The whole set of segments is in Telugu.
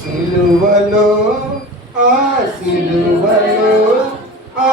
సిలువలో ఆ సిలువలో ఆ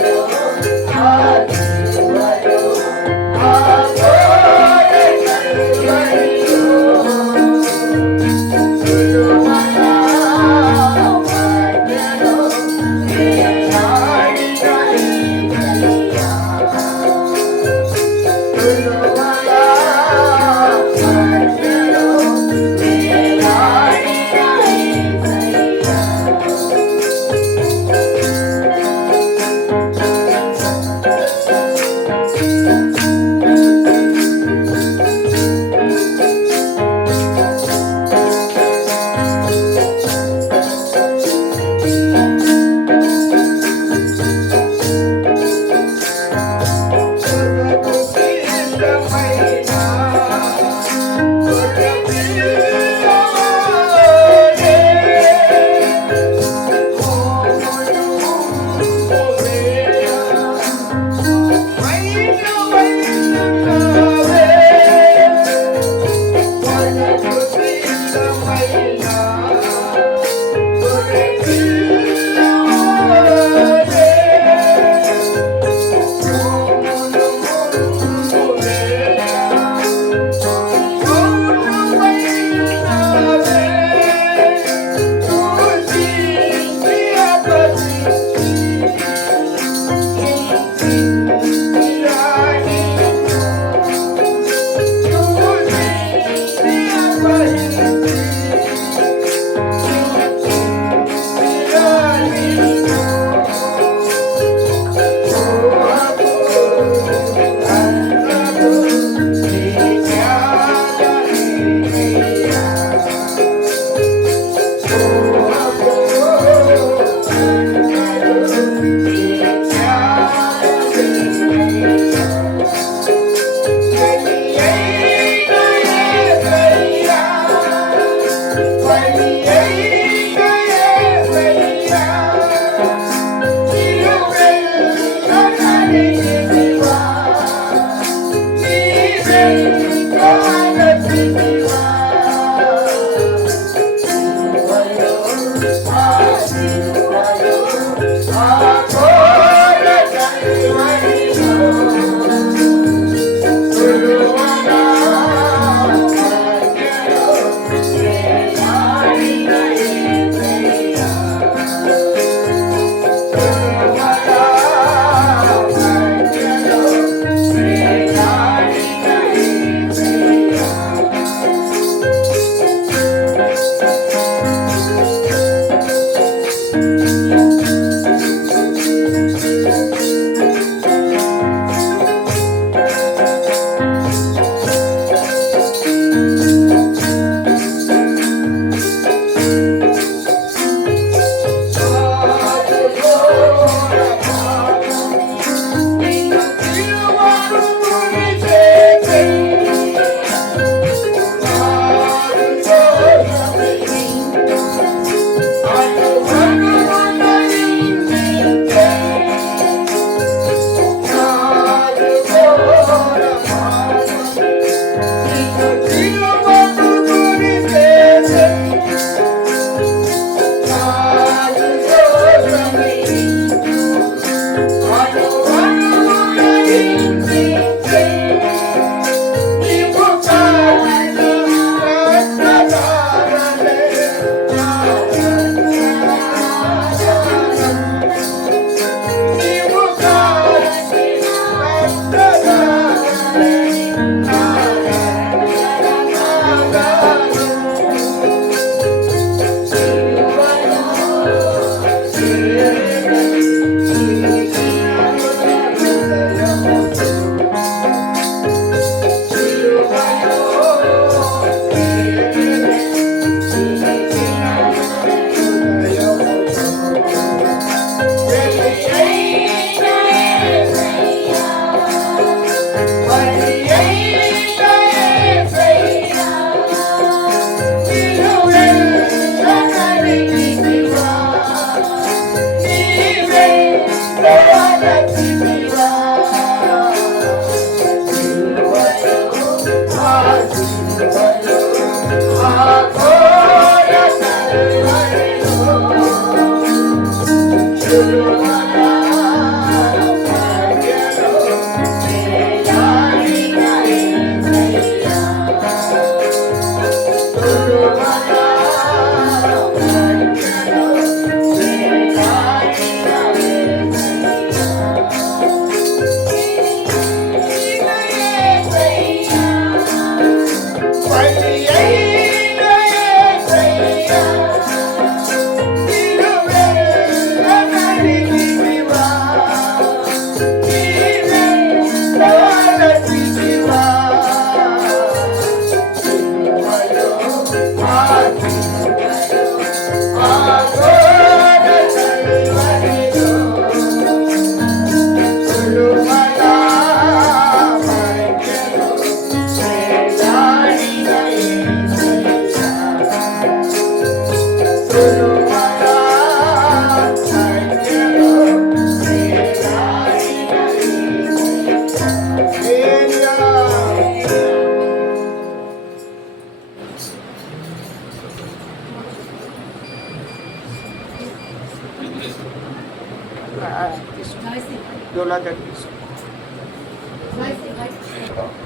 Hello.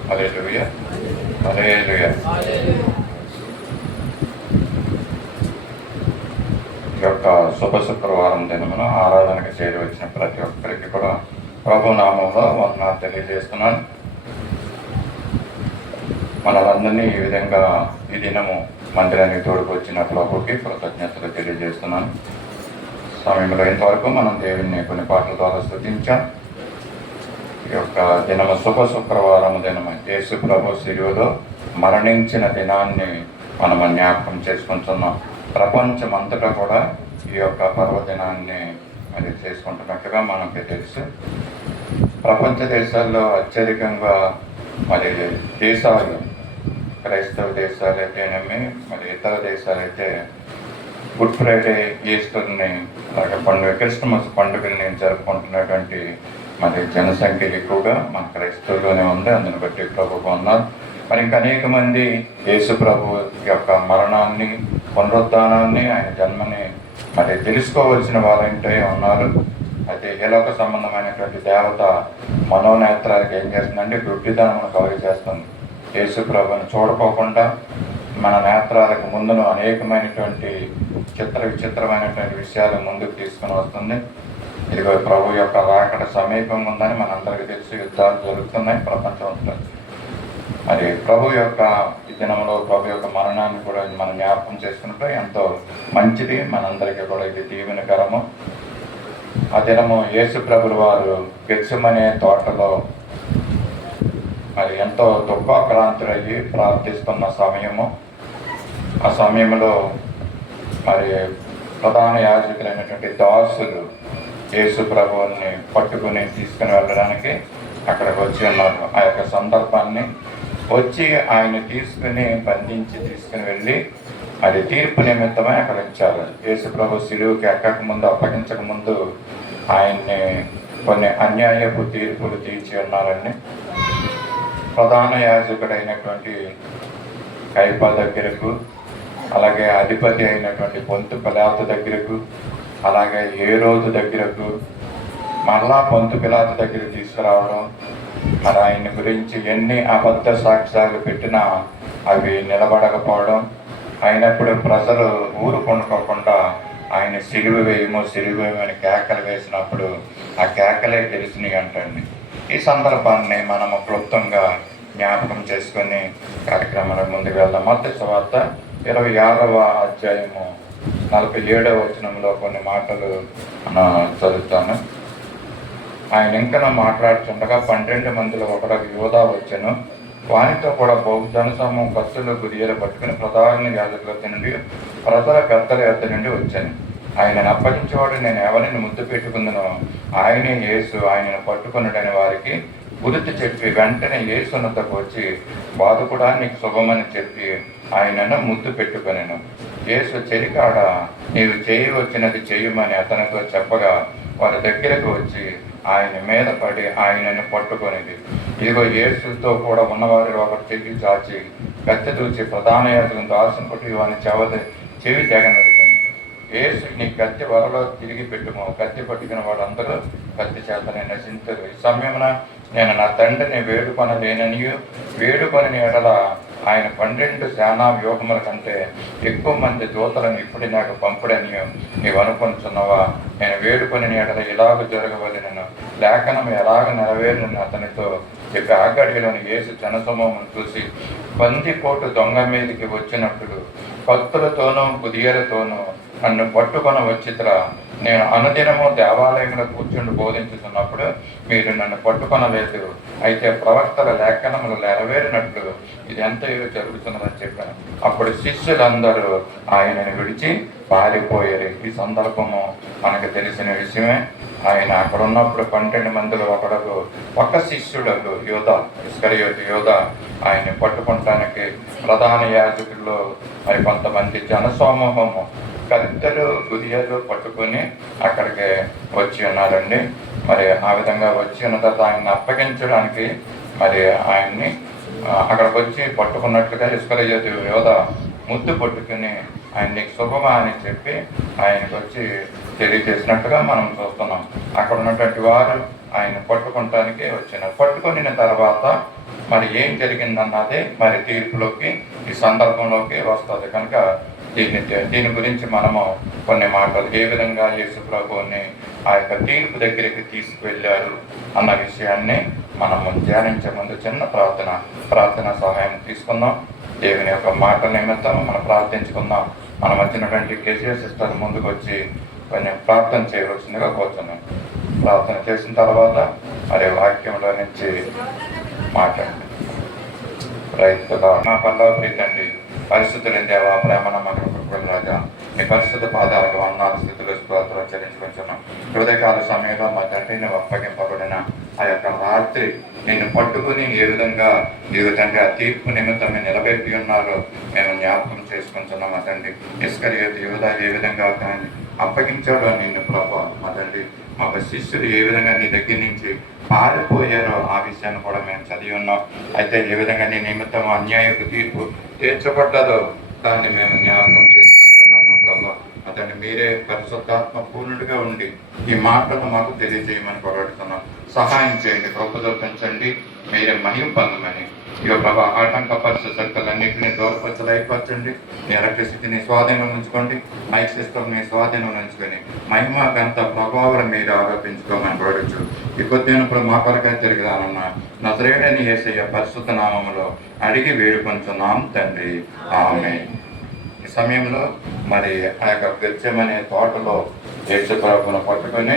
హల్లెలూయా హల్లెలూయా. ఈ యొక్క శుభ శుక్రవారం దినమున ఆరాధనకు చేరి వచ్చిన ప్రతి ఒక్కరికి కూడా ప్రభు నామంలో వందనాలు తెలియజేస్తున్నాను. మనలందరినీ ఈ విధంగా ఈ దినము మందిరానికి తోడుకొచ్చిన ప్రభుకి కృతజ్ఞతలు తెలియజేస్తున్నాను. సమయంలో ఇంతవరకు మనం దేవుని కొన్ని పాటల ద్వారా స్తుతించాం. ఈ యొక్క దినము శుభ శుక్రవారం దినము యేసు ప్రభు శిలువలో మరణించిన దినాన్ని మనము జ్ఞాపకం చేసుకుంటున్నాం. ప్రపంచమంతటా కూడా ఈ యొక్క పర్వదినాన్ని మరి చేసుకుంటున్నట్టుగా మనకి తెలుసు. ప్రపంచ దేశాల్లో అత్యధికంగా మరి దేశాలు, క్రైస్తవ దేశాలు అయితేనేమి మరి ఇతర దేశాలైతే గుడ్ ఫ్రైడే, ఈస్టర్ని అలాగే క్రిస్మస్ పండుగల్ని జరుపుకుంటున్నటువంటి మరి జనసంఖ్య ఎక్కువగా మన క్రైస్తవులోనే ఉంది. అందుని బట్టి ప్రభువు ఉన్నారు. మరి ఇంకా అనేక మంది యేసు ప్రభు యొక్క మరణాన్ని, పునరుద్ధానాన్ని, ఆయన జన్మని మరి తెలుసుకోవలసిన వారంటే ఉన్నారు. అయితే ఏలోక సంబంధమైనటువంటి దేవత మనోనేత్రాలకు ఏం చేస్తుందంటే గుడ్డితనమును కవర్ చేస్తుంది. యేసు ప్రభుని చూడకోకుండా మన నేత్రాలకు ముందును అనేకమైనటువంటి విచిత్రమైనటువంటి విషయాలు ముందుకు తీసుకుని వస్తుంది. ఇదిగో ప్రభు యొక్క రాకడ సమీపం ఉందని మనందరికీ తెలుసు. యుద్ధాలు జరుగుతున్నాయి ప్రపంచంలో. మరి ప్రభు యొక్క ఈ దినంలో ప్రభు యొక్క మరణాన్ని కూడా మనం జ్ఞాపకం చేసుకున్నప్పుడు ఎంతో మంచిది. మనందరికీ కూడా ఇది దీవెనకరము. ఆ దినము యేసు ప్రభులు వారు గెత్సెమనే తోటలో మరి ఎంతో దుఃఖాక్రాంతులయ్యి ప్రార్థిస్తున్న సమయము. ఆ సమయంలో మరి ప్రధాన యాజకులైనటువంటి దాసులు యేసు ప్రభువుని పట్టుకుని తీసుకుని వెళ్ళడానికి అక్కడికి వచ్చి ఉన్నారు. ఆ యొక్క సందర్భాన్ని వచ్చి ఆయన తీసుకుని బంధించి తీసుకుని వెళ్ళి అది తీర్పు నిమిత్తమై అక్కడ ఇచ్చారు. యేసు ప్రభు సిలువుకి ఎక్కక ముందు, అప్పగించక ముందు ఆయన్ని కొన్ని అన్యాయపు తీర్పులు తీర్చి ఉన్నారని ప్రధాన యాజకుడైనటువంటి కైపా దగ్గరకు, అలాగే అధిపతి అయినటువంటి పొంతు పిలాతు దగ్గరకు, అలాగే హేరోదు దగ్గరకు మరలా పొంతు పిలాతు దగ్గరికి తీసుకురావడం, మరి ఆయన గురించి ఎన్ని అబద్ధ సాక్ష్యాలు పెట్టినా అవి నిలబడకపోవడం, అయినప్పుడు ప్రజలు ఊరుకొనుకోకుండా ఆయన సిలువ వేయమని కేకలు వేసినప్పుడు ఆ కేకలే తెలిసినాయి అంటండి. ఈ సందర్భాన్ని మనము క్లుప్తంగా జ్ఞాపకం చేసుకొని కార్యక్రమాల ముందుకు వెళ్దాం. మత్తయి సువార్త 26వ అధ్యాయము 47వ వచనంలో కొన్ని మాటలు చదువుతాను. ఆయన ఇంకా మాట్లాడుతుండగా 12 మందిలో ఒకరికి యోధా వచ్చెను. వానితో కూడా బహు జనసమూహం కత్తులు గురియలు పట్టుకుని ప్రధాన యాజకుల నుండి ప్రజల పెద్దల యొద్ద నుండి వచ్చాను. ఆయనను అప్పగించేవాడు నేను ఎవరిని ముద్దు పెట్టుకుందునో ఆయనే యేసు, ఆయనను పట్టుకున్నాడని వారికి గుర్తు చెప్పి వెంటనే యేసునతకు వచ్చి బాధకుడా నీకు శుభమని చెప్పి ఆయనను ముద్దు పెట్టుకొనెను. యేసు చెలికాడ నీవు చేయవచ్చినది చేయమని అతనితో చెప్పగా వారి దగ్గరకు వచ్చి ఆయన మీద పడి ఆయనను పట్టుకొనిది. ఇదిగో యేసుతో కూడా ఉన్నవారు ఒకరు చెయ్యి చాచి కత్తి దూచి ప్రధాన యాజకులను దాసుని కొట్టి వాని చెవి తెగనది. యేసు నీ కత్తి వరలో తిరిగి పెట్టుము, కత్తి పట్టుకున్న వాళ్ళందరూ కత్తి చేతనే నశించరు. ఈ సమయమున నేను నా తండ్రిని వేడుకొనని ఎడల ఆయన 12 సేనా వ్యూహముల కంటే ఎక్కువ మంది దూతలను ఇప్పుడు నాకు పంపుడని నీవు అనుకుంటున్నావా? నేను వేడుకొని ఎడల ఇలాగ జరగవలెనను లేఖనం ఎలాగ నెరవేరునని అతనితో చెప్పి ఆ గడిలోని యేసు జనసమూహం చూసి బందిపోటు దొంగ మీదకి వచ్చినప్పుడు కత్తులతోనూ గుదియలతోనూ నన్ను పట్టుకొని వచ్చితరా, నేను అనుదినము దేవాలయంలో కూర్చుండి బోధించుతున్నప్పుడు మీరు నన్ను పట్టుకొనలేదు, అయితే ప్రవక్తల లేఖనములు నెరవేరినట్లు ఇది ఎంతయో జరుగుతున్నదని చెప్పాను. అప్పుడు శిష్యులందరూ ఆయనను విడిచి పారిపోయారు. ఈ సందర్భము మనకు తెలిసిన విషయమే. ఆయన అక్కడ ఉన్నప్పుడు 12 మందిలో ఒక శిష్యుడు ఇస్కరియోతు యోధా ఆయన పట్టుకుంటానికి ప్రధాన యాజకుల్లో మరి కొంతమంది జనసమూహము కత్తెలు గుదియలు పట్టుకొని అక్కడికి వచ్చి ఉన్నారండి. మరి ఆ విధంగా వచ్చి ఉన్న తర్వాత ఆయన్ని అప్పగించడానికి మరి ఆయన్ని అక్కడికి వచ్చి పట్టుకున్నట్లుగా ఇస్కరియోతు యోధా ముద్దు పట్టుకుని ఆయన్ని శుభమా అని చెప్పి ఆయనకు వచ్చి తెలియజేసినట్టుగా మనం చూస్తున్నాం. అక్కడ ఉన్నటువంటి వారు ఆయన పట్టుకుంటానికి వచ్చినారు. పట్టుకున్న తర్వాత మరి ఏం జరిగిందన్నదే మరి తీర్పులోకి ఈ సందర్భంలోకి వస్తుంది. కనుక దీని గురించి మనము కొన్ని మాటలు ఏ విధంగా యేసు ప్రభువుని ఆ యొక్క తీర్పు దగ్గరికి తీసుకువెళ్ళారు అన్న విషయాన్ని మనము ధ్యానించే ముందు చిన్న ప్రార్థన సహాయం తీసుకుందాం. దేవుని యొక్క మాట నిమిత్తం మనం ప్రార్థించుకుందాం. మనం వచ్చినటువంటి కేసీఆర్ సిస్టర్ ముందుకు వచ్చి కొంచెం ప్రార్థన చేయవలసిందిగా కోరుతున్నాం. ప్రార్థన చేసిన తర్వాత మరి వాక్యంలో నుంచి మాట్లాడండి. రైతుగా మా పల్లవ ప్రీతండి, పరిస్థితులు దేవా, ప్రేమ నమ్మకం రాజా, మీ పరిస్థితి పాదాలకు వందనాలు స్థితులు స్తోత్రాలు చెల్లించుకుంటున్నాం. హృదయకాల సమయంలో మా తండ్రిని అప్పగింపబడిన ఆ యొక్క రాత్రి నిన్ను పట్టుకుని ఏ విధంగా నీవు తండ్రి ఆ తీర్పు నిమిత్తం నిలబెట్టి ఉన్నారో మేము జ్ఞాపకం చేసుకుంటున్నాం. మా తండ్రి ఇస్కరియోతు యోధా ఏ విధంగా అప్పగించాడో నిన్ను ప్రభావ మా తండ్రి మాకు శిష్యులు ఏ విధంగా నీ దగ్గర నుంచి పారిపోయారో ఆ విషయాన్ని కూడా మేము చదివి ఉన్నాం. అయితే ఏ విధంగా నీ నిమిత్తం అన్యాయపు తీర్పు తీర్చబడ్డదో దాన్ని మేము జ్ఞాపకం చేసుకుంటున్నాము ప్రభావ. అతన్ని మీరే పరిశుద్ధాత్మ పూర్ణుడిగా ఉండి ఈ మాటలు మాకు తెలియజేయమని కోరుతున్నాం. సహాయం చేయండి, కృపతో పెంచండి, మీరే మహిమ పొందమని. ఇక ప్రభా ఆటంక పరిస్థితులన్నింటినీ దూరపరచలేపరచండి. మీ ఎలక్ట్రిసిటీని స్వాధీనం ఉంచుకోండి, మైక్ సిస్టమ్ మీ స్వాధీనం ఉంచుకొని మహిమ గంత ప్రభావం మీరు ఆరోపించుకోమని కోరచ్చు. ఈ కొద్దినప్పుడు మా కొరకై తిరిగి రానున్న నజరేయుడైన యేసయ్య పరిశుద్ధ నామములో అడిగి వేడుకొంచున్నాం తండ్రి, ఆమేన్. ఈ సమయంలో మరి ఆ యొక్క గెత్సెమనే తోటలో యేసు ప్రభువును పట్టుకొని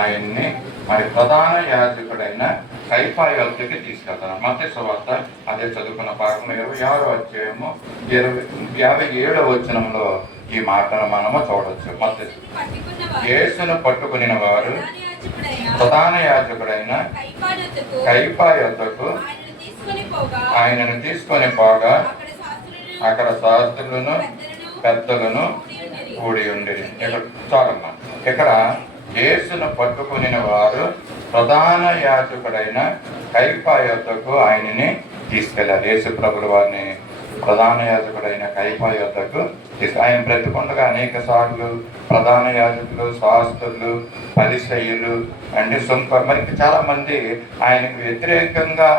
ఆయన్ని మరి ప్రధాన యాజకుడైన కైఫా యొద్దకు తీసుకెళ్తాను. మత్తయి సువార్త అదే చదువుకున్న భాగం 26వ అధ్యాయము 57వ వచనంలో ఈ మాటను మనము చూడవచ్చు. యేసును పట్టుకుని వారు ప్రధాన యాజకుడైన కైఫా యొద్దకు ఆయనను తీసుకొని పోగా అక్కడ శాస్త్రులను పెద్దలను కూడి ఉండేది. చాలమ్మా, ఇక్కడ యేసును పట్టుకుని వారు ప్రధాన యాజకుడైన కైఫా యొద్దకు ఆయనని తీసుకెళ్లారు. యేసు ప్రభుల వారిని ప్రధాన యాజకుడైన కైపా యొద్దకు ఆయన బ్రతికుండగా అనేక సార్లు ప్రధాన యాజకులు, శాస్త్రులు, పరిసయ్యులు అంటే మరి చాలా మంది ఆయనకు వ్యతిరేకంగా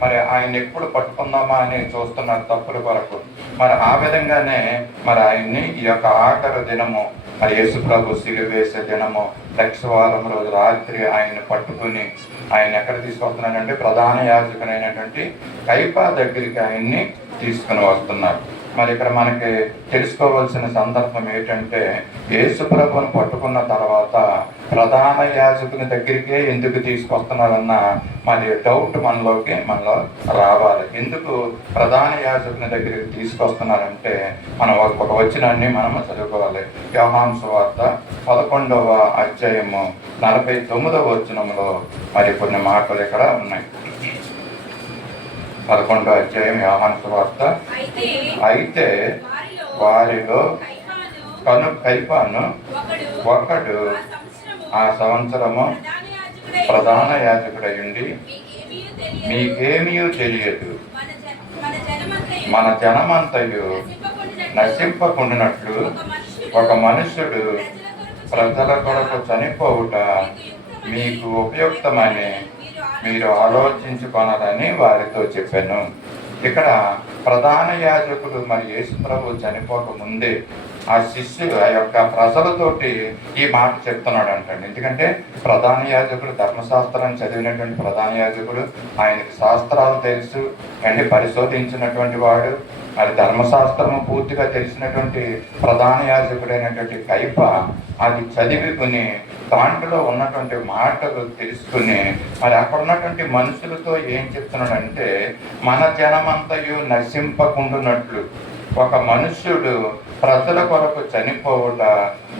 మరి ఆయన ఎప్పుడు పట్టుకుందామా అని చూస్తున్నారు తప్పుల కొరకు. మరి ఆ విధంగానే మరి ఆయన్ని ఈ యొక్క ఆఖరి దినము మరి యేసుప్రభు సిలువ వేసే దినము లక్షవారం రోజు రాత్రి ఆయన పట్టుకుని ఆయన ఎక్కడ తీసుకొస్తున్నాడంటే ప్రధాన యాజకునైనటువంటి కైపా దగ్గరికి ఆయన్ని తీసుకుని వస్తున్నారు. మరి ఇక్కడ మనకి తెలుసుకోవాల్సిన సందర్భం ఏంటంటే యేసుప్రభుని పట్టుకున్న తర్వాత ప్రధాన యాజకుని దగ్గరికే ఎందుకు తీసుకొస్తున్నారన్న మరి డౌట్ మనలో రావాలి. ఎందుకు ప్రధాన యాజకుని దగ్గరికి తీసుకొస్తున్నారంటే మనం ఒక వచనాన్ని మనం చదువుకోవాలి. యోహాను సువార్త 11వ అధ్యాయము 49వ వచనంలో మరి కొన్ని మాటలు ఇక్కడ ఉన్నాయి. 11వ అధ్యాయం యోహాను సువార్త. అయితే వారిలో కైపాను ఒకడు ఆ సంవత్సరము ప్రధాన యాజకుడయుండి మీకేమీ తెలియదు, మన జనమంతయు నశింపకుండినట్లు ఒక మనుష్యుడు ప్రజల కొరకు చనిపోవుట మీకు ఉపయుక్తమని మీరు ఆలోచించుకొనరని వారితో చెప్పాను. ఇక్కడ ప్రధాన యాజకుడు మరి యేసుప్రభు చనిపోక ముందే ఆ శిష్యులు ఆ యొక్క ప్రజలతోటి ఈ మాట చెప్తున్నాడు అంటండి. ఎందుకంటే ప్రధాన యాజకుడు ధర్మశాస్త్రాన్ని చదివినటువంటి ప్రధాన యాజకుడు, ఆయనకి శాస్త్రాలు తెలుసు అంటే పరిశోధించినటువంటి వాడు, మరి ధర్మశాస్త్రము పూర్తిగా తెలిసినటువంటి ప్రధాన యాజకుడైనటువంటి కైప అది చదివికుని దాంట్లో ఉన్నటువంటి మాటలు తెలుసుకుని మరి అక్కడ ఉన్నటువంటి మనుషులతో ఏం చెప్తున్నాడంటే మన జనమంతయు నశింపకుండునట్లు ఒక మనుష్యుడు ప్రజల కొరకు చనిపోవుట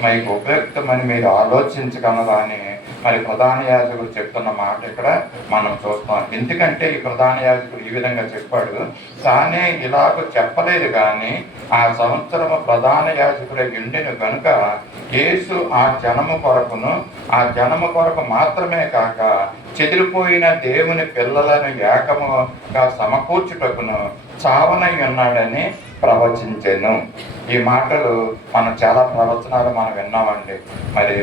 మీకు ఉపయుక్తమని మీరు ఆలోచించగలరా అని మరి ప్రధాన యాజకుడు చెప్తున్న మాట ఇక్కడ మనం చూస్తాం. ఎందుకంటే ఈ ప్రధాన యాజకుడు ఈ విధంగా చెప్పాడు, తానే ఇలాగ చెప్పలేదు కానీ ఆ సంవత్సరము ప్రధాన యాజకుడే గిండెను కనుక యేసు ఆ జనము కొరకు మాత్రమే కాక చెదిరిపోయిన దేవుని పిల్లలను ఏకముగా సమకూర్చుటకును చావనై ఉన్నాడని ప్రవచించాను. ఈ మాటలు మనం చాలా ప్రవచనాలు మనం విన్నామండి. మరి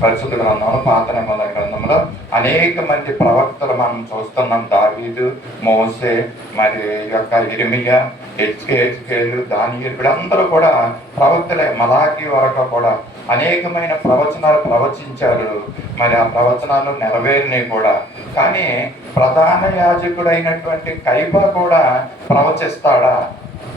పరిశుద్ధ గ్రంథంలో, పాత నిబంధన గ్రంథంలో అనేక మంది ప్రవక్తలు మనం చూస్తున్నాం. దావీదు, మోసే, మరి యొక్క ఇర్మియా, హెచ్కేలు, దానియేలు వీళ్ళందరూ కూడా ప్రవక్తలే. మలాకి వరకు కూడా అనేకమైన ప్రవచనాలు ప్రవచించారు. మరి ఆ ప్రవచనాలు నెరవేరినాయి కూడా. కానీ ప్రధాన యాజకుడైనటువంటి కైపా కూడా ప్రవచిస్తాడా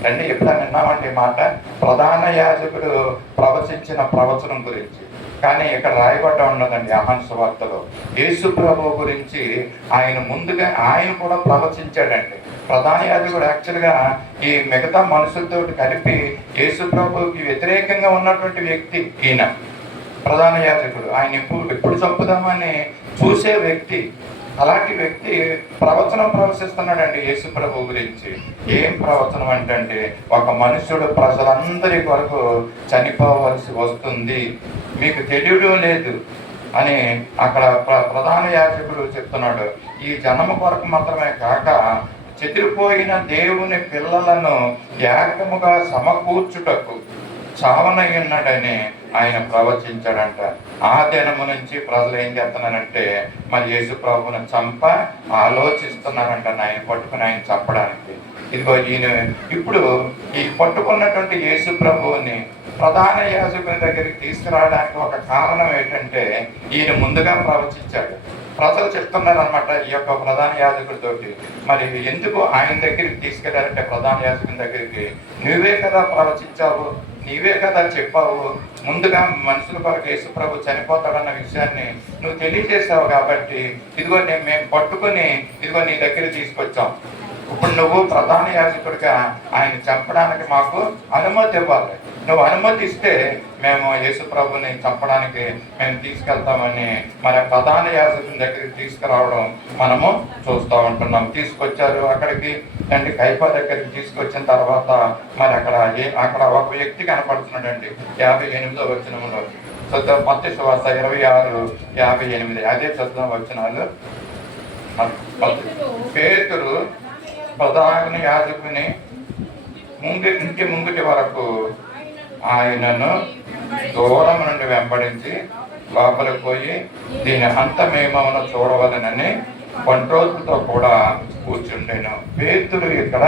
అంటే ఎప్పుడైనా విన్నామండి మాట ప్రధాన యాజకుడు ప్రవచించిన ప్రవచనం గురించి. కానీ ఇక్కడ రాయబడ్డ ఉన్నదండి యోహాను సువార్తలో యేసు ప్రభు గురించి ఆయన కూడా ప్రవచించాడండి. ప్రధాన యాజకుడు యాక్చువల్గా ఈ మిగతా మనుషులతో కలిపి యేసు ప్రభుకి వ్యతిరేకంగా ఉన్నటువంటి వ్యక్తి ఈయన ప్రధాన యాజకుడు. ఆయన ఎప్పుడు చంపుదామని చూసే వ్యక్తి. అలాంటి వ్యక్తి ప్రవచనం ప్రవశిస్తున్నాడండి యేసు ప్రభు గురించి. ఏం ప్రవచనం అంటే ఒక మనుష్యుడు ప్రజలందరి కొరకు చనిపోవలసి వస్తుంది, మీకు తెలియడం లేదు అని అక్కడ ప్రధాన యాజకుడు చెప్తున్నాడు. ఈ జనము కొరకు మాత్రమే కాక చెదిరిపోయిన దేవుని పిల్లలను ఏకముగా సమకూర్చుటకు చావనయ్యున్నాడని ఆయన ప్రవచించాడంట. ఆ దినము నుంచి ప్రజలు ఏం చేస్తున్నారంటే మరి యేసు ప్రభువును ఆలోచిస్తున్నారంట ఆయన పట్టుకుని ఆయన చంపడానికి. ఇదిగో ఈయన ఇప్పుడు ఈ పట్టుకున్నటువంటి యేసు ప్రభువుని ప్రధాన యాజకుని దగ్గరికి తీసుకురావడానికి ఒక కారణం ఏంటంటే ఈయన ముందుగా ప్రవచించాడు. ప్రజలు చెప్తున్నారు అనమాట ఈ యొక్క ప్రధాన యాజకుడితోటి. మరి ఎందుకు ఆయన దగ్గరికి తీసుకెళ్లారంటే ప్రధాన యాజకుని దగ్గరికి, నువ్వే కదా ప్రవచించావు, నీవే కదా చెప్పావు, ముందుగా మనుషుల కొరకు యేసు ప్రభు చనిపోతాడన్న విషయాన్ని నువ్వు తెలియజేసావు కాబట్టి ఇదిగో మేము పట్టుకుని ఇదిగో నీ దగ్గర తీసుకొచ్చాం. ఇప్పుడు నువ్వు ప్రధాన యాజకుడిగా ఆయన చంపడానికి మాకు అనుమతి ఇవ్వాలి. నువ్వు అనుమతి ఇస్తే మేము యేసు ప్రభుని చంపడానికి మేము తీసుకెళ్తామని మరి ప్రధాన యాజకుని దగ్గరికి తీసుకురావడం మనము చూస్తూ ఉంటున్నాం. తీసుకొచ్చారు అక్కడికి అండి. కైపా దగ్గరికి తీసుకొచ్చిన తర్వాత మరి అక్కడ ఒక వ్యక్తి కనపడుతున్నాడండి. 58వ వచనంలో చదువు, మత్తయి సువార్త 26:58. అదే చదువు వచనాలు. పేతురు ప్రధాన యాజకుని ఇంటి ముంగిటి వరకు ఆయనను దూరం నుండి వెంబడించి లోపలికి పోయి దీని అంతమేమో చూడవలనని కొండ్రోజులతో కూడా కూర్చుండేను. పేతురు ఇక్కడ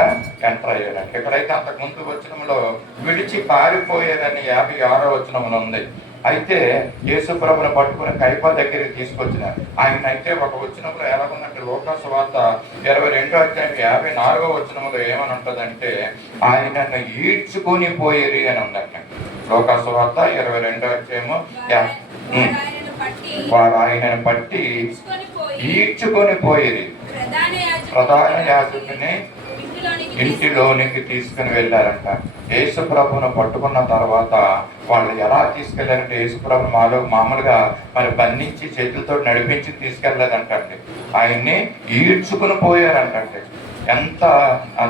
ఎంటర్ అయ్యాడండి. ఇక్కడైతే అంతకు ముందు వచనంలో విడిచి పారిపోయారని 56వ వచనంలో ఉంది. అయితే యేసు ప్రభువును పట్టుకుని కైపా దగ్గరికి తీసుకొచ్చిన ఆయన అయితే ఒక వచనంలో ఎలాగుందంటే లూకా సువార్త 22వ అధ్యాయం 54వ వచనంలో ఏమని ఉంటుందంటే ఆయనను ఈడ్చుకొని పోయిరి అని ఉందండి. లూకా సువార్త 22వ అధ్యాయము వారు ఆయనను పట్టి ఈడ్చుకొని పోయిరి, ప్రధాన యాజకుని ఇంటిలోనికి తీసుకుని వెళ్ళారంట. యేసు ప్రభువును పట్టుకున్న తర్వాత వాళ్ళు ఎలా తీసుకెళ్లారంటే యేసు ప్రభు మామూలుగా మరి బంధించి చేతులతో నడిపించి తీసుకెళ్లేదంటండి. ఆయన్ని ఈడ్చుకుని పోయారంటే. ఎంత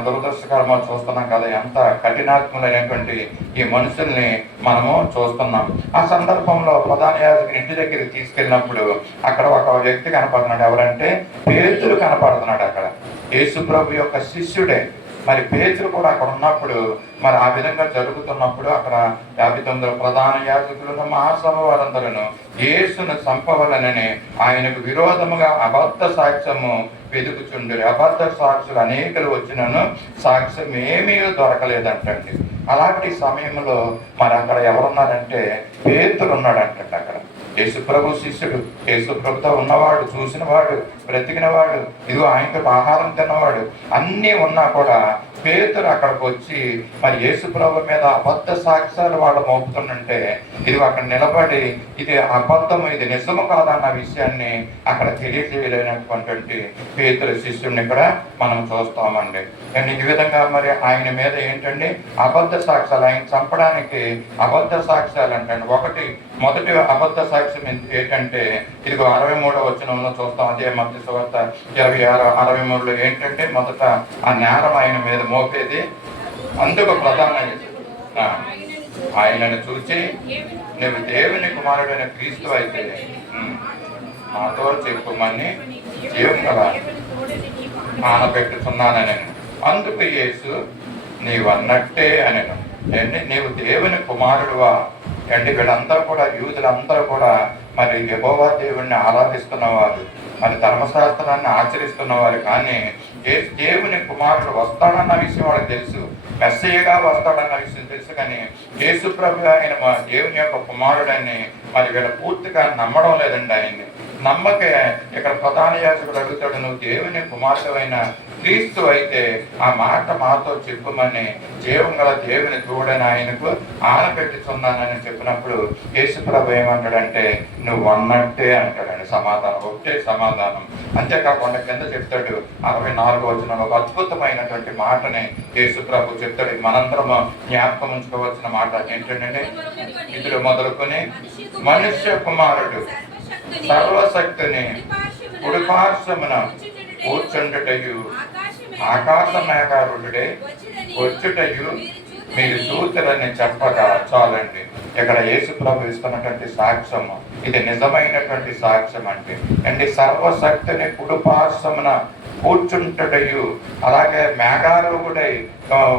దురదృష్టకరమో చూస్తున్నాం కదా, ఎంత కఠినాత్ములైనటువంటి ఈ మనుషుల్ని మనము చూస్తున్నాం. ఆ సందర్భంలో ప్రధాన యాజకుని ఇంటి దగ్గరికి తీసుకెళ్ళినప్పుడు అక్కడ ఒక వ్యక్తి కనపడుతున్నాడు. ఎవరంటే పేతురు కనపడుతున్నాడు. అక్కడ యేసు ప్రభు యొక్క శిష్యుడే. మరి పేతురు కూడా అక్కడ ఉన్నప్పుడు మరి ఆ విధంగా జరుగుతున్నప్పుడు అక్కడ 59 ప్రధాన యాజకులను మహాసభ వారందరూ యేసును చంపవలనని ఆయనకు విరోధముగా అబద్ధ సాక్ష్యము వెతుకుచుండ్రి. అబద్ధ సాక్షులు అనేకలు వచ్చినను సాక్ష్యం ఏమీ దొరకలేదంటండి. అలాంటి సమయంలో మరి అక్కడ ఎవరున్నారంటే పేతురు ఉన్నాడంటే. అక్కడ యేసుప్రభు శిష్యుడు, యేసుప్రభుతో ఉన్నవాడు, చూసినవాడు, బ్రతికినవాడు, ఇదిగో ఆయనతో ఆహారం తిన్నవాడు, అన్నీ ఉన్నా కూడా పేతురు అక్కడికి వచ్చి మరి యేసుప్రభు మీద అబద్ధ సాక్ష్యాలు వాళ్ళు మోపుతుంటే ఇది అక్కడ నిలబడి ఇది అబద్ధము, ఇది నిజము కాదన్న విషయాన్ని అక్కడ తెలియజేయలేనటువంటి పేతురు శిష్యుడిని ఇక్కడ మనం చూస్తామండి. కానీ ఈ విధంగా మరి ఆయన మీద ఏంటండి అబద్ధ సాక్ష్యాలు, ఆయన చంపడానికి అబద్ధ సాక్ష్యాలు అంటే మొదటి అబద్ధ సాక్ష్యం ఏంటంటే ఇదిగో 63వ వచనంలో చూస్తాం. అదే మత్తయి సువార్త 26:63లో ఏంటంటే మొదట ఆ నేరం ఆయన మీద మోపేది. అందుకు ప్రధాన ఆయనను చూసి నువ్వు దేవుని కుమారుడైన క్రీస్తు అయితే మాతో చెప్పుమని జీవం గల ఆనబెట్టుతున్నానని. అందుకు యేసు నీవన్నట్టే అనను. నీవు దేవుని కుమారుడువా అంటే వీళ్ళందరూ కూడా యూదులందరూ కూడా మరి యెహోవా దేవుణ్ణి ఆరాధిస్తున్నవారు, మరి ధర్మశాస్త్రాన్ని ఆచరిస్తున్నవారు. కానీ దేవుని కుమారుడు వస్తాడన్న విషయం వాళ్ళకి తెలుసు, మెస్సయ్యగా వస్తాడన్న విషయం తెలుసు. కానీ యేసు ప్రభు ఆయన దేవుని యొక్క కుమారుడని మరి వీళ్ళ పూర్తిగా నమ్మడం లేదండి. ఆయన్ని నమ్మక ఇక్కడ ప్రధాన యాజకుడు అడుగుతాడు, నువ్వు దేవుని కుమారుడైన క్రీస్తు అయితే ఆ మాట మాతో చెప్పుమని జీవం గల దేవుని తోడని ఆయనకు ఆనపెట్టుచున్నానని చెప్పినప్పుడు యేసు ప్రభు ఏమంటాడంటే నువ్వు అన్నట్టే అంటాడండి. సమాధానం ఒకటే సమాధానం. అంతేకాకుండా కింద చెప్తాడు 64వ వచనంలో ఒక అద్భుతమైనటువంటి మాటని యేసు ప్రభు చెప్తాడు. మనందరం జ్ఞాపకం ఉంచుకోవాల్సిన మాట ఏంటంటే ఇదిలో మొదలుకొని మనుష్య కుమారుడు సర్వశక్తిని కుడిపార్శ్వమున కూర్చుండుటయు ఆకాశ మేఘారుడే వచ్చుటయు మీరు చూతులని చెప్పగా చాలండి. ఇక్కడ యేసు ప్రభు ఇస్తున్నటువంటి సాక్ష్యము ఇది నిజమైనటువంటి సాక్ష్యం అంటే సర్వశక్తిని కుడిపార్శ్వమున కూర్చుంటయు అలాగే మేఘారూఢుడై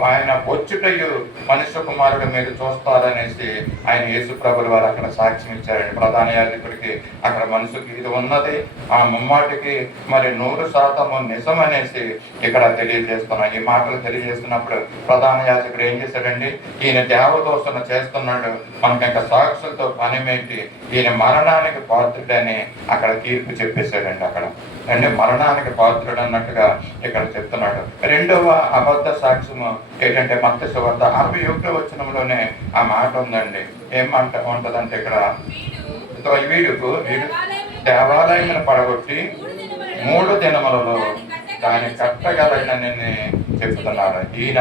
ఆయన వచ్చుటయు మనుష్య కుమారుడు మీరు చూస్తారనేసి ఆయన యేసు ప్రభుల వారు అక్కడ సాక్ష్యం ఇచ్చారండి. ప్రధాన యాజకుడికి అక్కడ మనసుకి ఇది ఉన్నది, ఆ ముమ్మాటికి మరి 100% నిజం అనేసి ఇక్కడ తెలియజేస్తున్నాం. ఈ మాటలు తెలియజేస్తున్నప్పుడు ప్రధాన యాజకుడు ఏం చేశాడండి, ఈయన దేవదోషణ చేస్తున్నాడు, మనకి ఇంకా సాక్షులతో పనిమేంటి, ఈయన మరణానికి పాత్రుడని అక్కడ తీర్పు చెప్పేశాడండి. అక్కడ అంటే మరణానికి పాత్రుడు అన్నట్టుగా ఇక్కడ చెప్తున్నాడు. రెండవ అబద్ధ సాక్ష్యము ఏంటంటే మత్తయి సువార్త 61వ వచనంలోనే ఆ మాట ఉందండి. ఏమంట ఉంటదంటే ఇక్కడ వీడు దేవాలయమును పడగొట్టి 3 దినములలో దాన్ని కట్టగలనని చెప్తున్నారు. ఈయన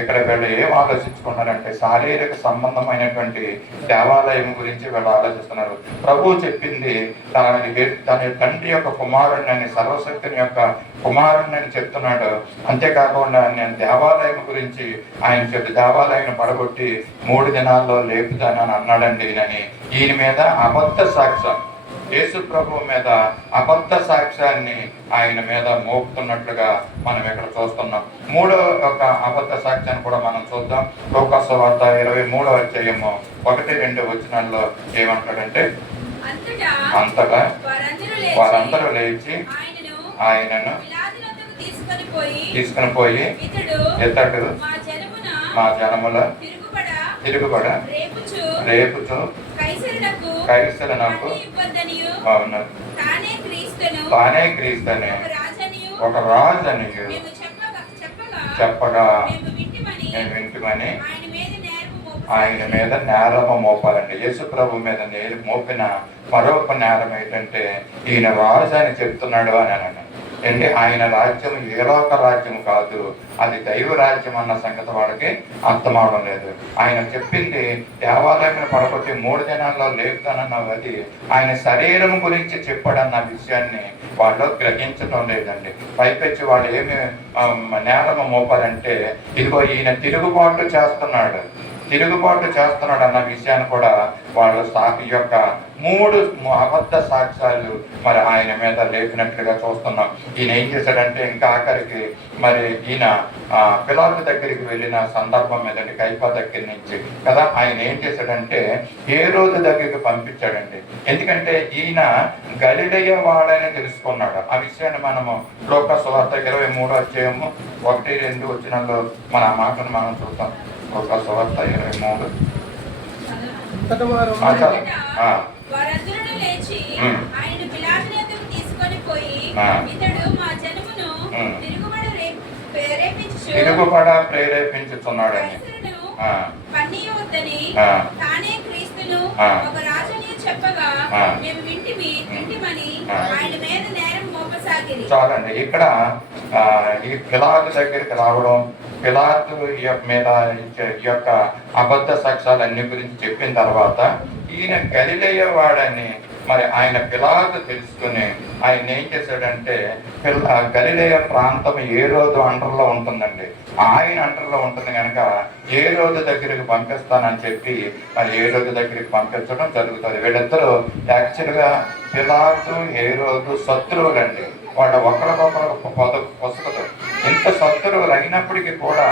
ఇక్కడ వీళ్ళు ఏం ఆలోచించుకున్నారంటే శారీరక సంబంధమైనటువంటి దేవాలయం గురించి వీళ్ళు ఆలోచిస్తున్నారు. ప్రభువు చెప్పింది తన తండ్రి యొక్క కుమారుడిని, సర్వశక్తిని యొక్క కుమారుడిని అని చెప్తున్నాడు. అంతేకాకుండా నేను దేవాలయం గురించి ఆయన చెప్పి దేవాలయం పడగొట్టి 3 దినాల్లో లేపుతానని అన్నాడండి. ఈయన మీద అబద్ధ సాక్ష్యం యేసు ప్రభు మీద అబద్ధ సాక్ష్యాన్ని ఆయన మీద మోపుతున్నట్లుగా మనం ఇక్కడ చూస్తున్నాం. మూడో ఒక అబద్ధ సాక్ష్యాన్ని కూడా మనం చూద్దాం. లూకాసు సువార్త 23వ అధ్యాయము 1-2 వచనాల్లో ఏమంటాడంటే, అంతటా వారందరూ లేచి ఆయనను తీసుకుని పోయి ఇతడు మా జనముల తిరుగుబడ రేపుచు కైసరునకు అవును తానే క్రీస్తుని ఒక రాజని చెప్పగా నేను వింటుమని ఆయన మీద నేరము మోపాలండి. యేసు ప్రభు మీద మోపిన మరొక నేరం ఏంటంటే ఈయన రాజు అని చెప్తున్నాడు అని అన్నాను. అంటే ఆయన రాజ్యం ఏలోక రాజ్యం కాదు, అది దైవ రాజ్యం అన్న సంగతి వాళ్ళకి అర్థమవడం లేదు. ఆయన చెప్పింది దేవాలయం పడగొట్టి 3 దినాల్లో లేపుతానన్నది ఆయన శరీరం గురించి చెప్పాడన్న విషయాన్ని వాళ్ళు గ్రహించడం లేదండి. పైపెచ్చి వాళ్ళు ఏమి నేరము మోపారంటే, ఇదిగో ఈయన తిరుగుబాటు చేస్తున్నాడు అన్న విషయాన్ని కూడా వాళ్ళు ఈ యొక్క 3 అబద్ధ సాక్ష్యాలు మరి ఆయన మీద లేపినట్లుగా చూస్తున్నాం. ఈయన ఏం చేశాడంటే, ఇంకా ఆఖరికి మరి ఈయన పిలాతు దగ్గరికి వెళ్ళిన సందర్భం మీదండి, కైఫా దగ్గర నుంచి కదా, ఆయన ఏం చేశాడంటే హేరోదు దగ్గరికి పంపించాడండి. ఎందుకంటే ఈయన గలిలయ వాడని తెలుసుకున్నాడు. ఆ విషయాన్ని మనము లూకాసు సువార్త 23వ అధ్యాయము 1-2 వచనాల్లో మన ఆ మాటను మనం చూస్తాం. లూకాసు సువార్త 23. తిరుగుబడ ప్రేరేపించుతున్నాడని చాలండి. ఇక్కడ ఈ పిలాతు దగ్గరికి రావడం, పిలాతు మీద ఈ యొక్క అబద్ధ సాక్ష్యాలన్నీ గురించి చెప్పిన తర్వాత ఈయన గలిలయ వాడని మరి ఆయన పిలాతు తెలుసుకుని ఆయన ఏం చేశాడంటే, గలిలయ ప్రాంతం హేరోదు అండర్లో ఉంటుందండి, ఆయన అండర్లో ఉంటుంది కనుక హేరోదు దగ్గరికి పంపిస్తానని చెప్పి మరి హేరోదు దగ్గరికి పంపించడం జరుగుతుంది. వీళ్ళిద్దరూ యాక్చువల్గా పిలాతు హేరోదు శత్రువులండి. వాళ్ళు ఒకరికొకరు పొసగదు. ఇంత శత్రువులు అయినప్పటికీ కూడా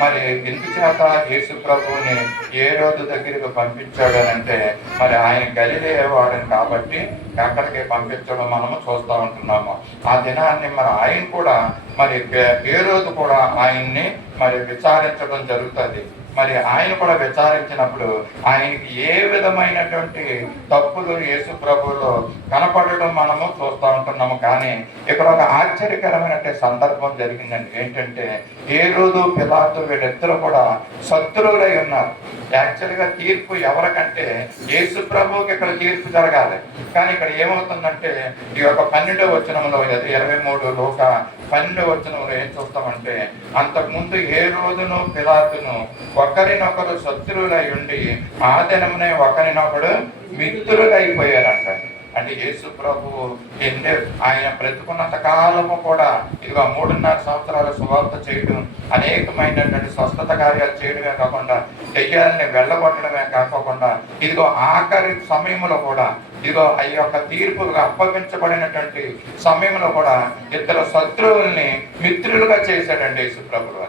మరి ఎందుచేత యేసు ప్రభువుని హేరోదు దగ్గరికి పంపించాడు అంటే, మరి ఆయన గలిలయ వాడని కాబట్టి అక్కడికి పంపించడం మనము చూస్తూ ఉంటున్నాము. ఆ దినాన్ని మరి ఆయన కూడా మరి హేరోదు కూడా ఆయన్ని మరి విచారించడం జరుగుతుంది. మరి ఆయన కూడా విచారించినప్పుడు ఆయనకి ఏ విధమైనటువంటి తప్పులు యేసు ప్రభువులో కనపడడం మనము చూస్తూ ఉంటున్నాము. కానీ ఇక్కడ ఒక ఆశ్చర్యకరమైనటువంటి సందర్భం జరిగిందండి. ఏంటంటే హేరోదు పిలాతు వీళ్ళిద్దరూ కూడా శత్రువులై ఉన్నారు. యాక్చువల్గా తీర్పు ఎవరికంటే యేసు ప్రభువుకి ఇక్కడ తీర్పు జరగాలి. కానీ ఇక్కడ ఏమవుతుందంటే ఈ యొక్క 12వ వచనంలో 23 లూకా 12వ వచనంలో ఏం చూస్తామంటే, అంతకుముందు హేరోదును పిలాతును ఒకరినొకరు శత్రువులై ఉండి ఆ దినమునే ఒకరినొకడు మిత్రులుగా అయిపోయారంట. అంటే యేసు ప్రభు ఆయన బ్రతుకున్నంత కాలము కూడా ఇదిగో 3.5 సంవత్సరాల సువార్త చేయడం, అనేకమైనటువంటి స్వస్థత కార్యాలు చేయడమే కాకుండా దెయ్యాలని వెళ్ళగొట్టడమే కాకుండా ఇదిగో ఆఖరి సమయంలో కూడా ఇదిగో ఆ యొక్క తీర్పుగా అప్పగించబడినటువంటి సమయంలో కూడా ఇద్దరు శత్రువుల్ని మిత్రులుగా చేశాడండి యేసు ప్రభు.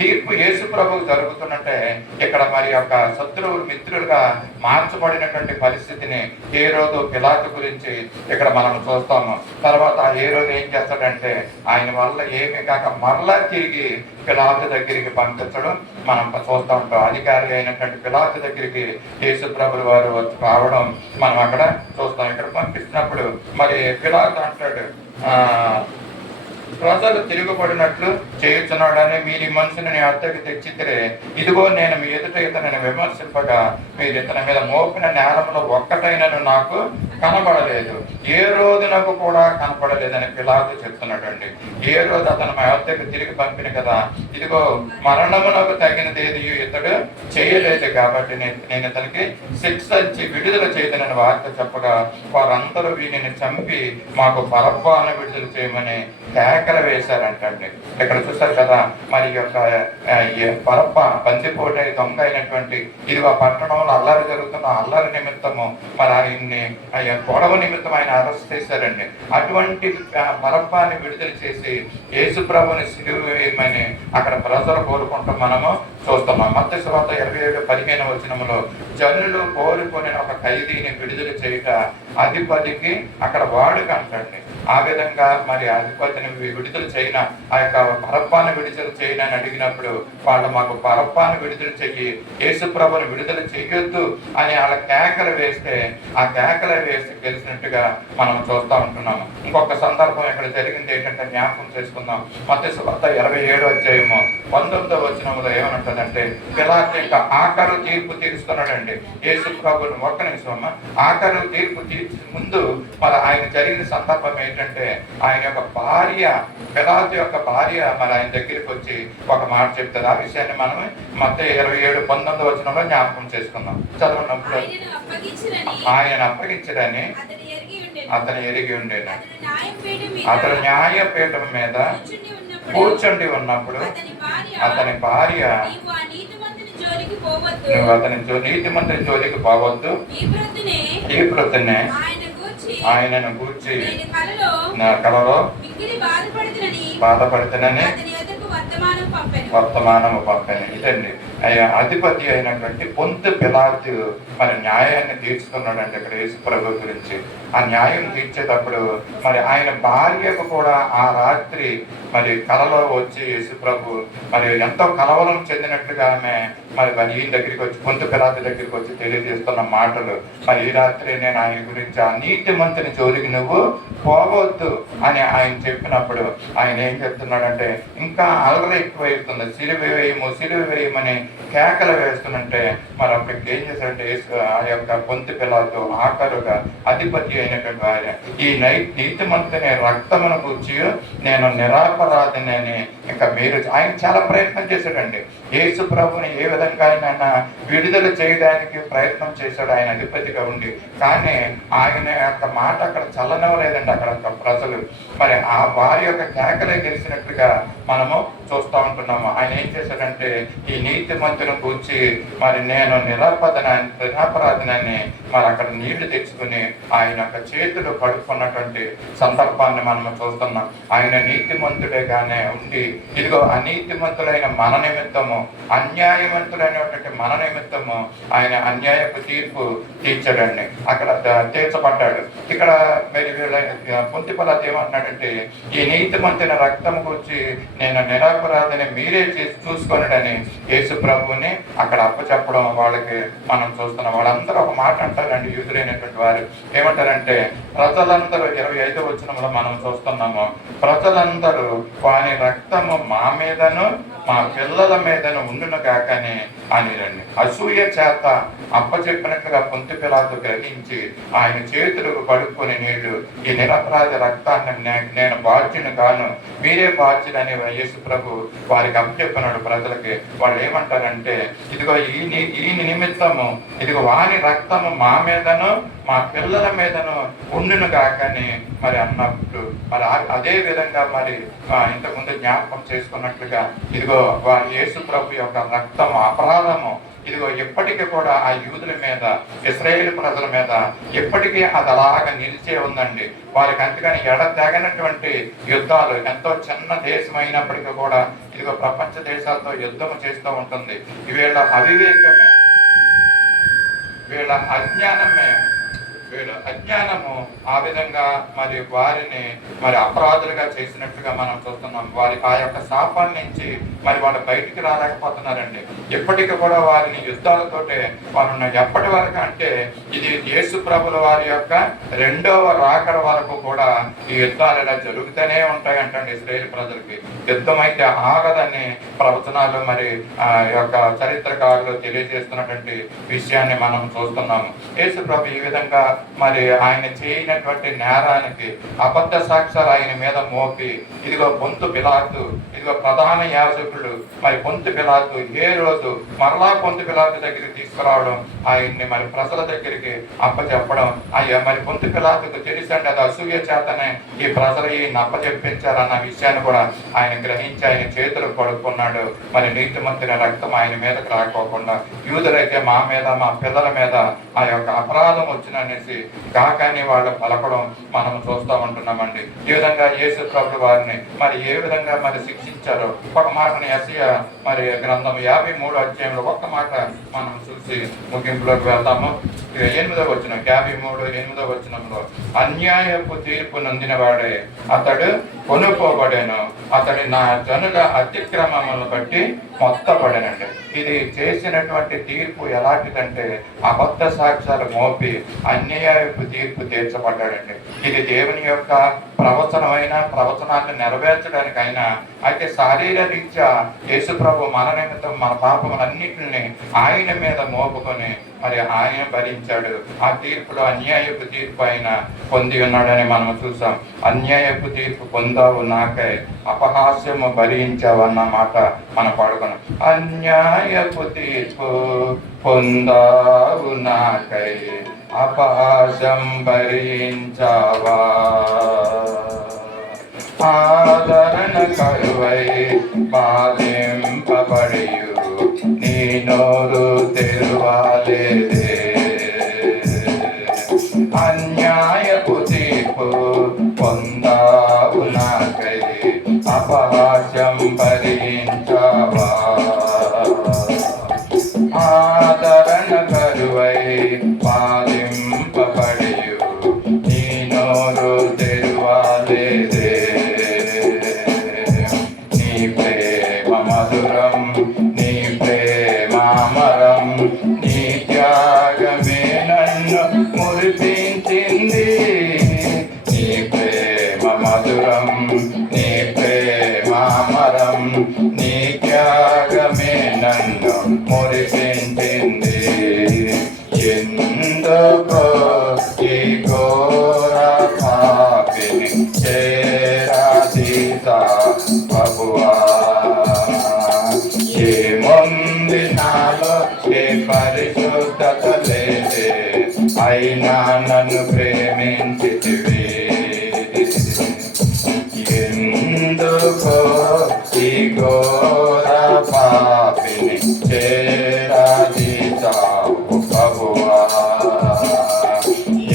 తీర్పు యేసు ప్రభువు జరుగుతున్నట్టే ఇక్కడ మరి యొక్క శత్రువులు మిత్రులుగా మార్చబడినటువంటి పరిస్థితిని హేరోదు పిలాతు గురించి ఇక్కడ మనం చూస్తాము. తర్వాత హేరోదు ఏం చేస్తాడంటే, ఆయన వల్ల ఏమీ కాక మరలా తిరిగి పిలాతు దగ్గరికి పంపించడం మనం చూస్తూ ఉంటాం. అధికారి అయినటువంటి పిలాతు దగ్గరికి యేసు ప్రభువు వారు రావడం మనం అక్కడ చూస్తాం. ఇక్కడ పంపిస్తున్నప్పుడు మరి పిలాతు అంటాడు, ప్రజలు తిరుగుబడినట్లు చేయుచున్నాడని మీరు ఈ మనుషుని నీ అద్దెకి తెచ్చితే, ఇదిగో నేను మీ ఎదుట ఇతనిని విమర్శింపగా మీరు ఇతని మీద మోపిన నేరములో ఒక్కటైనను నాకు కనబడలేదు, ఏ రోజునకు కూడా కనపడలేదని పిలాతు చెప్తున్నాడండి. ఏ రోజు అతను మా అద్దెకు తిరిగి పంపిన కదా, ఇదిగో మరణమునకు తగినది ఏది ఇతడు చేయలేదు కాబట్టి నేను ఇతనికి శిక్ష ఇచ్చి విడుదల చేయదనని వార్త చెప్పగా వారందరూ వీటిని చంపి మాకు బరబ్బను విడుదల చేయమని కేకలు వేశారంటండి. ఇక్కడ చూస్తారు కదా, మరి యొక్క బరబ్బ బందిపోటు దొంగ అయినటువంటి ఇదిగో పట్టణంలో అల్లరి జరుగుతున్న అల్లరి నిమిత్తము మరి ఆయన్ని గొడవ నిమిత్తం ఆయన అరెస్ట్ చేశారండి. అటువంటి బరబ్బాని విడుదల చేసి యేసు ప్రభుని సిలువ వేయమని అక్కడ ప్రజలు కోరుకుంటాం మనము చూస్తున్నాం. మత్తయి సువార్త 27:15 జనులు కోరుకుని ఒక ఖైదీని విడుదల చేయక అధిపతికి అక్కడ వాడుక అంటండి. ఆ విధంగా మరి అధిపతిని విడుదల చేయన, ఆ యొక్క బరబ్బాను విడుదల చేయనని అడిగినప్పుడు వాళ్ళు మాకు బరబ్బాను విడుదల చెయ్యి, యేసు ప్రభుని విడుదల చెయ్యొద్దు అని వాళ్ళ కేకలు వేస్తే ఆ కేకలు వేసి గెలిచినట్టుగా మనం చూస్తూ ఉంటున్నాము. ఇంకొక సందర్భం ఇక్కడ జరిగింది ఏంటంటే జ్ఞాపకం చేసుకుందాం. మత్తయి సువార్త 27:19 ఏమనుంటుందంటే పిలాతు యొక్క ఆఖరు తీర్పు తీరుస్తున్నాడండి యేసు ప్రభుని. ఒక్క నిమిషం అమ్మ. ఆఖరు తీర్పు తీర్చి ముందు మరి ఆయన జరిగిన సందర్భం ఏంటంటే ఆయన యొక్క భార్య, పిలాతు యొక్క భార్య మరి ఆయన దగ్గరికి వచ్చి ఒక మాట చెప్తుంది. ఆ విషయాన్ని మనం మత్తయి 27:19 జ్ఞాపకం చేసుకుందాం. చదవనప్పుడు ఆయన అప్పగించడని అతను ఎరిగి ఉండేది. అతను న్యాయపీఠం మీద కూర్చుండి ఉన్నప్పుడు అతని భార్య నువ్వు అతని నీతిమంతుని జోలికి పోవద్దు, ఈ ప్రొద్దునే ఆయనను గూర్చి నా కలలో బాధపడుతునని వర్తమానము పంపాను. ఇదండి అధిపతి అయినటువంటి పొంతు పిలాతు మరి న్యాయాన్ని తీర్చుకున్నాడు అంటే ఇక్కడ యేసు ప్రభు గురించి. ఆ న్యాయం తీర్చేటప్పుడు మరి ఆయన భార్యకు కూడా ఆ రాత్రి మరి కలలో వచ్చి యేసు ప్రభు మరి ఎంతో కలవరం చెందినట్లుగా ఆమె మరి ఈయన దగ్గరికి వచ్చి, పొంతు పిలాతు దగ్గరికి వచ్చి తెలియజేస్తున్న మాటలు మరి ఈ రాత్రి నేను ఆయన గురించి ఆ నీతిమంతుని జోలికి నువ్వు పోవద్దు అని ఆయన చెప్పినప్పుడు ఆయన ఏం చెప్తున్నాడంటే ఇంకా అలగలు ఎక్కువైతుంది. సిలువ వేయమని కేకలు వేస్తున్నంటే మరి అప్పటికి ఏం చేశాడంటే ఆ యొక్క పొంతు పిలాతు ఆఖరుగా అధిపతి అయినటువంటి వారి ఈ నీతిమంతుని రక్తమును కూర్చి నేను నిరాపరాధిని అని ఇంకా మీరు ఆయన చాలా ప్రయత్నం చేశాడండి. యేసు ప్రభుని ఏ విధంగా ఆయన విడుదల చేయడానికి ప్రయత్నం చేశాడు ఆయన అధిపతిగా ఉండి. కానీ ఆయన యొక్క మాట అక్కడ చల్లనవలేదండి అక్కడ ప్రజలు. మరి ఆ వారి యొక్క కేకలే గెలిచినట్లుగా మనము చూస్తూ ఉంటున్నాము. ఆయన ఏం చేశాడంటే ఈ నీతిమంతుని కూర్చి మరి నేను నిరాపరాధినని మరి అక్కడ నీళ్లు తెచ్చుకుని ఆయన యొక్క చేతులు కడుక్కున్నటువంటి సందర్భాన్ని మనము చూస్తున్నాం. ఆయన నీతిమంతుడేగానే ఉండి ఇదిగో అనీతిమంతులైన మన నిమిత్తము, అన్యాయవంతులైనటువంటి మన నిమిత్తము ఆయన అన్యాయపు తీర్పు తీర్చాడండి. అక్కడ తీర్చబడ్డాడు. ఇక్కడ మరి పొంతు పిలాతు ఏమంటున్నాడంటే ఈ నీతిమంతుని రక్తం గురించి నేను నిరాపరాధిని మీరే చూసుకోనడని యేసు ప్రభువుని అక్కడ అప్పచెప్పడం వాళ్ళకి మనం చూస్తున్నాం. వాళ్ళందరూ ఒక మాట అంటారండి, యూదులైనటువంటి వారు ఏమంటారంటే ప్రజలందరూ 25 మనం చూస్తున్నాము, ప్రజలందరూ వాని రక్తము మా మీదను మా పిల్లల మీదను ఉండును కాకని అనిరండి. అసూయ చేత అప్పచెప్పినట్లుగా పొంతు పిలాతు గ్రహించి ఆయన చేతులకు కడుక్కొని నీళ్లు ఈ నిరపరాధ రక్తాన్ని నేను బాధ్యుని కాను, మీరే బాధ్యులని యేసు ప్రభు వారికి అప్పచెప్పినాడు ప్రజలకి. వాళ్ళు ఏమంటారంటే ఇదిగో ఈ నిమిత్తము ఇదిగో వాని రక్తము మా మీదను మా పిల్లల మీదను ఉండును కాకని మరి అన్నప్పుడు మరి అదే విధంగా మరి ఇంతకుముందు జ్ఞాపకం చేసుకున్నట్లుగా ఇదిగో యేసు ప్రభు యొక్క రక్తము అపరాధము ఇదిగో ఎప్పటికీ కూడా ఆ యూదుల మీద, ఇశ్రాయేలు ప్రజల మీద ఎప్పటికీ అది అలాగా నిలిచే ఉందండి. వారికి అంతగాని ఎడతెగనటువంటి యుద్ధాలు, ఎంతో చిన్న దేశం అయినప్పటికీ కూడా ఇదిగో ప్రపంచ దేశాలతో యుద్ధము చేస్తూ ఉంటుంది. వీళ్ళ అవివేకమే, వీళ్ళ అజ్ఞానము ఆ విధంగా మరి వారిని మరి అపరాధులుగా చేసినట్టుగా మనం చూస్తున్నాం. వారి ఆ యొక్క శాపాన్ని నుంచి మరి వాళ్ళు బయటికి రాలేకపోతున్నారండి. ఎప్పటికీ కూడా వారిని యుద్ధాలతోటే వారు ఎప్పటి వరకు అంటే ఇది యేసు ప్రభుల వారి యొక్క రెండవ రాకడ వరకు కూడా ఈ యుద్ధాలు ఇలా జరుగుతూనే ఉంటాయి అంటండి. ఇశ్రాయేలు ప్రజలకి యుద్ధం అయితే ఆగదని ప్రవచనాలు మరి ఆ యొక్క చరిత్రకారులు తెలియజేస్తున్నటువంటి విషయాన్ని మనం చూస్తున్నాము. యేసు ప్రభు ఈ విధంగా మరి ఆయన చేయనటువంటి నేరానికి అబద్ధ సాక్ష్యాలు ఆయన మీద మోపి ఇదిగో పొంతు పిలాతు, ఇదిగో ప్రధాన యాజకులు మరి పొంతు పిలాతు ఏ రోజు మరలా పొంతు పిలాతు దగ్గరికి తీసుకురావడం, ఆయన్ని మరి ప్రజల దగ్గరికి అప్పచెప్పడం. అయ్యా మరి పొంతు పిలాతుకు తెలిసండి అది అసూయ చేతనే ఈ ప్రజలు ఈ అప్పచెప్పించారన్న విషయాన్ని కూడా ఆయన గ్రహించి ఆయన చేతులు పడుకున్నాడు. మరి నీతిమంతుని రక్తం ఆయన మీదకి రాకోకుండా యూదులైతే మా మీద మా పిల్లల మీద ఆ యొక్క అపరాధం వచ్చిననేసి అనేసి కాకని వాళ్ళు పలకడం మనం చూస్తూ ఉంటున్నామండి. ఈ విధంగా యేసు ప్రభు వారిని మరి ఏ విధంగా మరి శిక్షించారో ఒక మాటని యెషయా మరి గ్రంథం 53 అధ్యాయంలో ఒక్క మాట మనం చూసి ముగింపులోకి వెళ్తాము. 8వ వచనం, 53 8వ వచనంలో, అన్యాయపు తీర్పు నొందిన వాడే అతడు కొనుక్కోబడెను, అతడి నా జనుల అతిక్రమములను బట్టి మొత్తపడనండి. ఇది చేసినటువంటి తీర్పు ఎలాంటిదంటే అబద్ధ సాక్ష్యాలు మోపి అన్యాయపు తీర్పు తీర్చబడ్డాడండి. ఇది దేవుని యొక్క ప్రవచనమైన ప్రవచనాన్ని నెరవేర్చడానికైనా, అయితే శారీర రీత్యా యేసు ప్రభు మన నిమిత్తం మన పాపములన్నిటిని ఆయన మీద మోపుకొని మరి ఆయన భరించాడు. ఆ తీర్పులో అన్యాయపు తీర్పు ఆయన పొంది ఉన్నాడని మనం చూసాం. అన్యాయపు తీర్పు పొందావు నాకై అపహాస్యము భరించావన్న మాట మనం పాడుకున్నాం. అన్యాయపు తీర్పు పొందావు నాకై అపహాస్యం భరించావా, ఆదరణ కరువై బాధింపబడియు నీ నోరు తెరువాలేదే. అన్యాయపు తీర్పు పొందావు నాకై అపహాస్యం భరించావా, ఆదరణ కరువై బాధింపబడియు నీ నోరు తెరువాలేదే. నీ ప్రేమ మధురం, నీ ప్రేమామరం, నీ త్యాగమే నన్ను మురిపించింది. నీ ప్రేమ మధురం, నీ ప్రేమామరం, నీ త్యాగమే నన్ను మురిపించింది. ఎందుకో ఈ ఘోర పాపిని చేరాదీసా ప్రభువా, ఏముంది నాలో ఏ పరిశుద్ధత లేదే, అయినా నన్ను ప్రేమించితివి. ఎందుకో ఈ ఘోర పాపిని చేరాదీసావు ప్రభువా,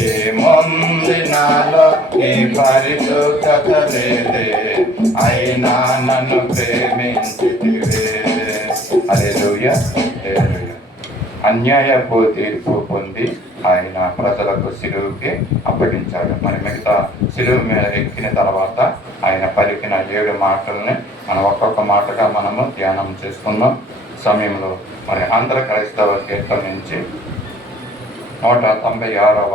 ఏముంది నాలో ఈ పరిశుద్ధత లేదే, అయినా నన్ను ప్రేమించితివే. హల్లెలూయా, హల్లెలూయా. అన్యాయపు తీర్పు పొంది ఆయన ప్రజలకు సిలువుకి అప్పగించాడు. మరి మిగతా సిలువు మీద ఎక్కిన తర్వాత ఆయన పలికిన 7 మాటల్ని మనం ఒక్కొక్క మాటగా మనము ధ్యానం చేసుకున్నాం సమయంలో. మరి ఆంధ్ర క్రైస్తవ కీర్తన నుంచి 196వ